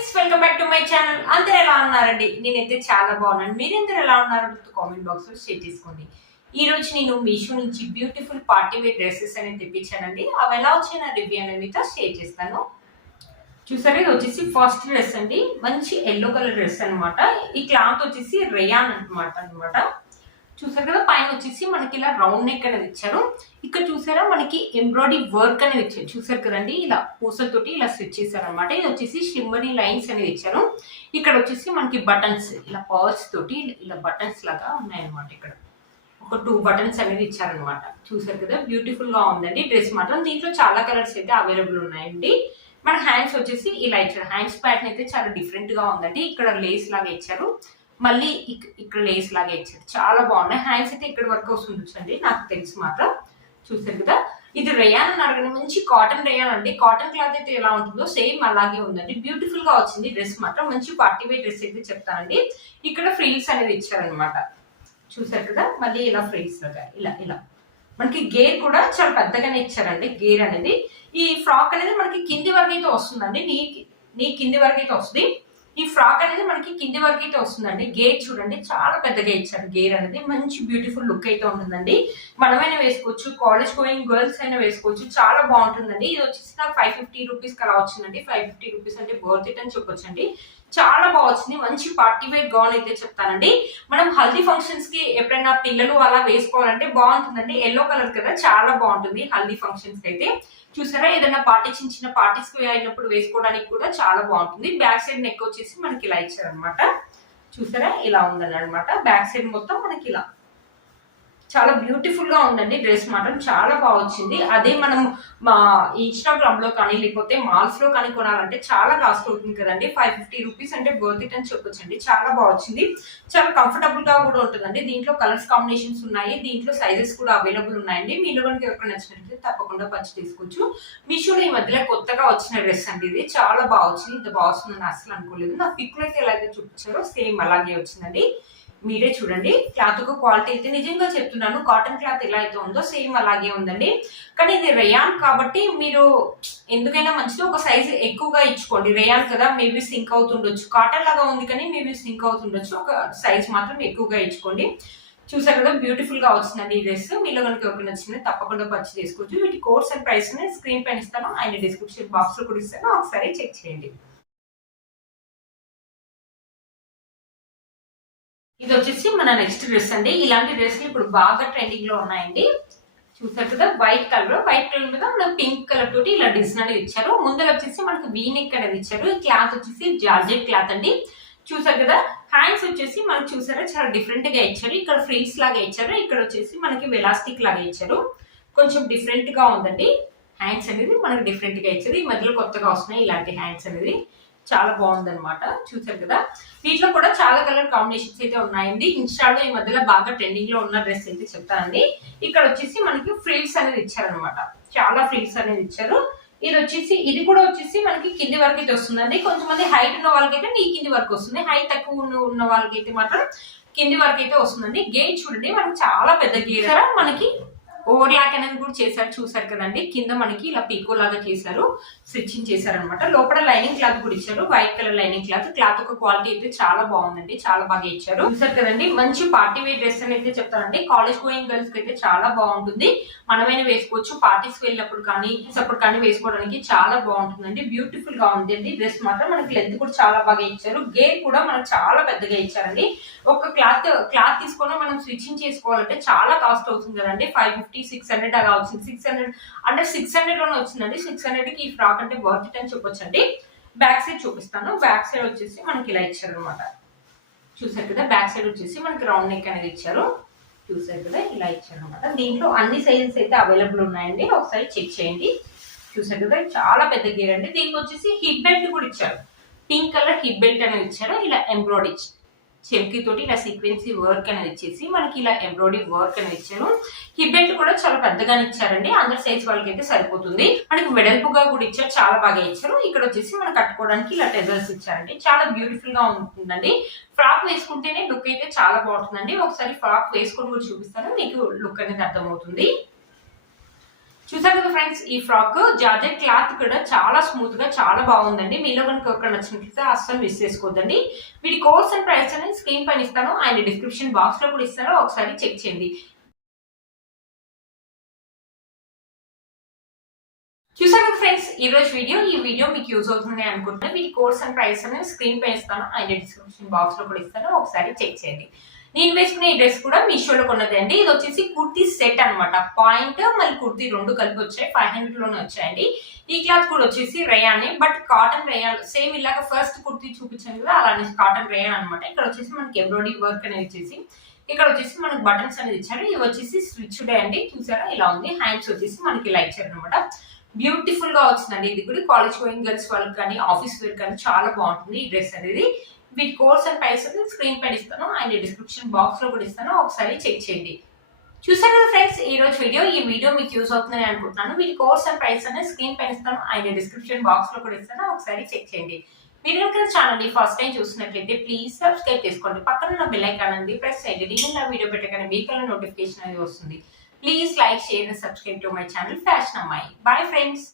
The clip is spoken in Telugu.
Friends, welcome back to my channel. అందరూ ఎలా ఉన్నారండి? నేనైతే చాలా బాగున్నాను. మీరందరూ ఎలా ఉన్నారు? కామెంట్ బాక్స్ లో షేర్ చేసుకోండి. ఈ రోజు నేను మీషో నుంచి బ్యూటిఫుల్ పార్టీ వేర్ డ్రెస్సెస్ అనేది తెప్పించానండి. అవి ఎలా వచ్చాయి నా రివ్యూ అనేది మీతో షేర్ చేస్తాను. చూసారా, ఇది వచ్చేసి ఫస్ట్ డ్రెస్ అండి. మంచి ఎల్లో కలర్ డ్రెస్ అనమాట. ఈ క్లాత్ వచ్చేసి రేయాన్ అనమాట. చూసారు కదా, పైన వచ్చేసి మనకి ఇలా రౌండ్ నెక్ అనేది ఇచ్చారు. ఇక్కడ చూసారా, మనకి ఎంబ్రాయిడరీ వర్క్ అనేది ఇచ్చారు. చూసారు కదండి, ఇలా పూసలతోటి ఇలా స్టిచ్ చేశారు అనమాట. ఇది వచ్చేసి షిమ్మరీ లైన్స్ అనేది ఇచ్చారు. ఇక్కడ వచ్చేసి మనకి బటన్స్ ఇలా పర్ల్స్ తోటి ఇలా బటన్స్ లాగా ఉన్నాయన్నమాట. ఇక్కడ ఒక 2 బటన్స్ అనేది ఇచ్చారనమాట. చూసారు కదా, బ్యూటిఫుల్ గా ఉందండి డ్రెస్ మాత్రం. దీంట్లో చాలా కలర్స్ అయితే అవైలబుల్ ఉన్నాయండి. మన హ్యాండ్స్ వచ్చేసి ఇలా ఇచ్చారు. హ్యాండ్స్ ప్యాటర్న్ అయితే చాలా డిఫరెంట్ గా ఉందండి. ఇక్కడ లేస్ లాగా ఇచ్చారు, మళ్ళీ ఇక్కడ లేస్ లాగా ఇచ్చారు. చాలా బాగున్నాయి. హ్యాండ్స్ అయితే ఇక్కడ వరకు వస్తుండొచ్చండి, నాకు తెలిసి మాత్రం. చూసారు కదా, ఇది రేయాన్ అన్నారు కదా, మంచి కాటన్ రేయాన్ అండి. కాటన్ క్లాత్ అయితే ఎలా ఉంటుందో సేమ్ అలాగే ఉందండి. బ్యూటిఫుల్ గా వచ్చింది డ్రెస్ మాత్రం. మంచి పార్టీ వేర్ డ్రెస్ అయితే చెప్తానండి. ఇక్కడ ఫ్రిల్స్ అనేది ఇచ్చారనమాట. చూసారు కదా, మళ్ళీ ఇలా ఫ్రిల్స్ లాగా ఇలా మనకి గేర్ కూడా చాలా పెద్దగానే ఇచ్చారండి. గేర్ అనేది ఈ ఫ్రాక్ అనేది మనకి కింది వరకు అయితే వస్తుందండి. నీ కింది వరకు అయితే వస్తుంది. ఈ ఫ్రాక్ అనేది మనకి కింది వరకు అయితే వస్తుందండి. గేర్ చూడండి, చాలా పెద్దగా ఇచ్చారు. గేర్ అనేది మంచి బ్యూటిఫుల్ లుక్ అయితే ఉంటుందండి. మనమైనా వేసుకోవచ్చు, కాలేజ్ గోయింగ్ గర్ల్స్ అయినా వేసుకోవచ్చు. చాలా బాగుంటుందండి. ఇది వచ్చేసి నాకు 550 రూపీస్ అలా వచ్చిందండి. 550 రూపీస్ అంటే వర్త్ ఇట్ అని చెప్పొచ్చండి. చాలా బాగా వచ్చింది. మంచి పార్టీ వేర్ గౌన్ అయితే చెప్తానండి. మనం హల్దీ ఫంక్షన్స్ కి ఎప్పుడైనా పిల్లలు అలా వేసుకోవాలంటే బాగుంటుందండి. ఎల్లో కలర్ కదా, చాలా బాగుంటుంది హల్దీ ఫంక్షన్స్ అయితే. చూసారా, ఏదైనా పార్టీ చిన్న పార్టీస్ అయినప్పుడు వేసుకోవడానికి కూడా చాలా బాగుంటుంది. బ్యాక్ సైడ్ నెక్ వచ్చేసి మనకి ఇలా ఇచ్చారనమాట. చూసారా, ఇలా ఉందన్నమాట. బ్యాక్ సైడ్ మొత్తం మనకి ఇలా చాలా బ్యూటిఫుల్ గా ఉందండి. డ్రెస్ మాత్రం చాలా బాగా వచ్చింది. అదే మనం మా ఇన్స్టాగ్రామ్ లో కానీ లేకపోతే మాల్స్ లో కానీ కొనాలంటే చాలా కాస్ట్ అవుతుంది కదండి. 550 రూపీస్ అంటే వర్త్ ఇట్ అని చెప్పొచ్చండి. చాలా బాగా వచ్చింది. చాలా కంఫర్టబుల్ గా కూడా ఉంటుందండి. దీంట్లో కలర్స్ కాంబినేషన్స్ ఉన్నాయి. దీంట్లో సైజెస్ కూడా అవైలబుల్ ఉన్నాయండి. మీలో కనుక ఎవరికి నచ్చినట్లయితే తప్పకుండా పర్చేస్ తీసుకోవచ్చు. మీషోలో ఈ మధ్యలో కొత్తగా వచ్చిన డ్రెస్ అండి. ఇది చాలా బాగా వచ్చింది. ఇంత బాగా వస్తుందని అసలు అనుకోలేదు. నా పిక్ లో అయితే ఎలాగైతే చూపించారో సేమ్ అలాగే వచ్చిందండి. మీరే చూడండి. క్లాత్ క్వాలిటీ అయితే నిజంగా చెప్తున్నాను, కాటన్ క్లాత్ ఎలా అయితే ఉందో సేమ్ అలాగే ఉందండి. కానీ ఇది రేయాన్ కాబట్టి మీరు ఎందుకైనా మంచిది ఒక సైజ్ ఎక్కువగా ఇచ్చుకోండి. రేయాన్ కదా, మేబీ సింక్ అవుతుండొచ్చు. కాటన్ లాగా ఉంది కానీ మేబీ సింక్ అవుతుండొచ్చు. ఒక సైజ్ మాత్రం ఎక్కువగా ఇచ్చుకోండి. చూసారు కదా, బ్యూటిఫుల్ గా వచ్చిందండి ఈ డ్రెస్. మీలో కనుక ఎవరికి నచ్చింది తప్పకుండా పర్చేస్ చేసుకోవచ్చు. వీటి కోర్స్ అండ్ ప్రైస్ స్క్రీన్ పైన ఇస్తాను, ఆయన డిస్క్రిప్షన్ బాక్స్ లో కూడా ఇస్తాను, ఒకసారి చెక్ చేయండి. ఇది వచ్చేసి మన నెక్స్ట్ డ్రెస్ అండి. ఇలాంటి డ్రెస్లు ఇప్పుడు బాగా ట్రెండింగ్ లో ఉన్నాయండి. చూసారు కదా, వైట్ కలర్ మీద మన పింక్ కలర్ తోటి ఇలా డిజైన్ అనేది ఇచ్చారు. ముందర వచ్చేసి మనకి వీ నెక్ అనేది ఇచ్చారు. ఈ క్లాత్ వచ్చేసి జార్జెట్ క్లాత్ అండి. చూసారు కదా, హ్యాండ్స్ వచ్చేసి మనకి చూసారా చాలా డిఫరెంట్ గా ఇచ్చారు. ఇక్కడ ఫ్రిల్స్ లాగా ఇచ్చారు. ఇక్కడ వచ్చేసి మనకి వెలాస్టిక్ లాగా ఇచ్చారు. కొంచెం డిఫరెంట్ గా ఉందండి. హ్యాండ్స్ అనేది మనకి డిఫరెంట్ గా ఇచ్చారు. ఈ మధ్యలో కొత్తగా వస్తున్నాయి ఇలాంటి హ్యాండ్స్ అనేది. చాలా బాగుందన్నమాట. చూసారు కదా, వీటిలో కూడా చాలా కలర్ కాంబినేషన్స్ అయితే ఉన్నాయండి. ఇన్స్టాలో ఈ మధ్యలో బాగా ట్రెండింగ్ లో ఉన్న డ్రెస్ అయితే చెప్తానండి. ఇక్కడ వచ్చేసి మనకి ఫ్రిల్స్ అనేది ఇచ్చారనమాట. చాలా ఫ్రిల్స్ అనేది ఇచ్చారు. ఇది కూడా వచ్చేసి మనకి కింది వరకు అయితే వస్తుందండి. కొంతమంది హైట్ ఉన్న వాళ్ళకైతే నీ కింది వరకు వస్తుంది. హైట్ తక్కువ ఉన్న వాళ్ళకైతే మాత్రం కింది వరకు అయితే వస్తుందండి. గేట్ చూడండి, మనకి చాలా పెద్ద గేర్. మనకి ఓవర్ లాక్ అనేది కూడా చేశారు. చూసారు కదండి, కింద మనకి ఇలా పీకో లాగా చేశారు, స్టిచ్చింగ్ చేశారనమాట. లోపల లైనింగ్ క్లాత్ కూడా ఇచ్చారు, white colour lining cloth. Cloth ఒక క్వాలిటీ అయితే చాలా బాగుందండి, చాలా బాగా ఇచ్చారు. చూసారు కదండి, మంచి పార్టీ వేర్ డ్రెస్ అని అయితే చెప్తారండి. కాలేజ్ గోయింగ్ గర్ల్స్ కి అయితే చాలా బాగుంటుంది. మనమైనా వేసుకోవచ్చు, పార్టీస్ వెళ్ళినప్పుడు కానీ అప్పుడు కానీ వేసుకోవడానికి చాలా బాగుంటుందండి. బ్యూటిఫుల్ గా ఉంటుంది డ్రెస్ మాత్రం. మనకి లెంత్ కూడా చాలా బాగా ఇచ్చారు. గేర్ కూడా మనకు చాలా పెద్దగా ఇచ్చారండి. ఒక క్లాత్ తీసుకొని మనం స్టిచ్చింగ్ చేసుకోవాలంటే చాలా కాస్ట్ అవుతుంది కదండి. 550, 600 అలా వచ్చింది. 600 లోనే వచ్చిందండి. 600 కి ఈ ఫ్రాక్ అంటే వర్త్ ఇట్ అని చెప్పొచ్చండి. బ్యాక్ సైడ్ చూపిస్తాను. బ్యాక్ సైడ్ వచ్చేసి మనకి ఇలా ఇచ్చారు అనమాట. చూసారు కదా, బ్యాక్ సైడ్ వచ్చేసి మనకి రౌండ్ నెక్ అనేది ఇచ్చారు. చూసారు కదా, ఇలా ఇచ్చారు అనమాట. దీంట్లో అన్ని సైజెస్ అయితే అవైలబుల్ ఉన్నాయండి, ఒకసారి చెక్ చేయండి. చూసారు కదా, చాలా పెద్ద గేర్ అండి. దీనికి వచ్చేసి హిప్ బెల్ట్ కూడా ఇచ్చారు. పింక్ కలర్ హిప్ బెల్ట్ అనేది ఇచ్చారు. ఇలా ఎంబ్రాయిడరీ చెంకి తోటి ఇలా సీక్వెన్సీ వర్క్ అనేది ఇచ్చేసి మనకి ఇలా ఎంబ్రాయిడరీ వర్క్ అనేది ఇచ్చారు. హిప్ బెల్ట్ కూడా చాలా పెద్దగానే ఇచ్చారండి. అందరి సైజ్ వాళ్ళకి అయితే సరిపోతుంది. మనకి వెడల్పుగా కూడా ఇచ్చారు, చాలా బాగా ఇచ్చారు. ఇక్కడ వచ్చేసి మనం కట్టుకోవడానికి ఇలా టెజల్స్ ఇచ్చారండి. చాలా బ్యూటిఫుల్ గా ఉంటుందండి. ఫ్రాక్ వేసుకుంటేనే లుక్ అయితే చాలా బాగుంటుందండి. ఒకసారి ఫ్రాక్ వేసుకొని కూడా చూపిస్తాను, మీకు లుక్ అనేది అర్థమవుతుంది. చూసారు కదా ఫ్రెండ్స్, ఈ ఫ్రాక్ జార్జెట్ క్లాత్ కూడా చాలా స్మూత్ గా చాలా బాగుందండి. మీలో కనుక ఒక నచ్చినట్లయితే అస్సలు మిస్ చేసుకోవద్దండి. వీటి కోర్స్ అండ్ ప్రైస్ అనేది స్క్రీన్ పైన ఇస్తాను, అండ్ డిస్క్రిప్షన్ బాక్స్ లో కూడా ఇస్తాను, ఒకసారి చెక్ చేయండి. చూసారు కదా ఫ్రెండ్స్, ఈ వీడియో మీకు యూజ్ అవుతుంది అనుకుంటున్నాను. వీటి కోర్స్ అండ్ ప్రైస్ అనేది స్క్రీన్ పైన ఇస్తాను, అండ్ డిస్క్రిప్షన్ బాక్స్ లో కూడా ఇస్తాను, ఒకసారి చెక్ చేయండి. నేను వేసుకునే ఈ డ్రెస్ కూడా మీషోలో కొన్నది అండి. ఇది వచ్చేసి కుర్తీ సెట్ అనమాట. పాయింట్ మళ్ళీ కుర్తీ రెండు కలిపి వచ్చాయి. 500 లోనే వచ్చాయండి. ఈ క్లాత్ కూడా వచ్చేసి rayon, but cotton rayon. Same ఇలాగా ఫస్ట్ కుర్తీ చూపించాను కదా, అలానే కాటన్ రేయాన్ అనమాట. ఇక్కడ వచ్చేసి మనకి ఎంబ్రాయిడరీ వర్క్ అనేది ఇచ్చేసి, ఇక్కడ వచ్చేసి మనకి బటన్స్ అనేది ఇచ్చారు. ఇవి వచ్చేసి స్విచ్ డే అండి. చూసారా ఇలా ఉంది. హ్యాండ్స్ వచ్చేసి మనకి ఇలా ఇచ్చారు అనమాట. బ్యూటిఫుల్ గా వచ్చిందండి. ఇది కూడా కాలేజ్ గోయింగ్ గర్ల్స్ వాళ్ళకి కానీ ఆఫీస్ వేర్ కానీ చాలా బాగుంటుంది ఈ డ్రెస్ అనేది. వీటి కోర్స్ అండ్ ప్రైస్ స్క్రీన్ పైన ఇస్తాను, అండ్ డిస్క్రిప్షన్ బాక్స్ లో కూడా ఇస్తాను, ఒకసారి చెక్ చేయండి. చూసారు కదా ఫ్రెండ్స్, ఈ వీడియో మీకు యూజ్ అవుతుందని అనుకుంటున్నాను. వీటి కోర్స్ అండ్ ప్రైస్ అనేది స్క్రీన్ పైన ఇస్తాను, అండ్ డిస్క్రిప్షన్ బాక్స్ లో కూడా ఇస్తాను, ఒకసారి చెక్ చేయండి. మీరు కనుక ఛానల్ ని ఫస్ట్ టైం చూసినట్లయితే ప్లీజ్ సబ్స్క్రైబ్ చేసుకోండి. పక్కన ఉన్న బెల్ ఐకాన్ అనేది ప్రెస్ చేయండి. నేను నా వీడియో పెట్టగానే మీకు నోటిఫికేషన్ అనేది వస్తుంది. Please like, share and subscribe to my channel fashion అమ్మాయి. Bye friends.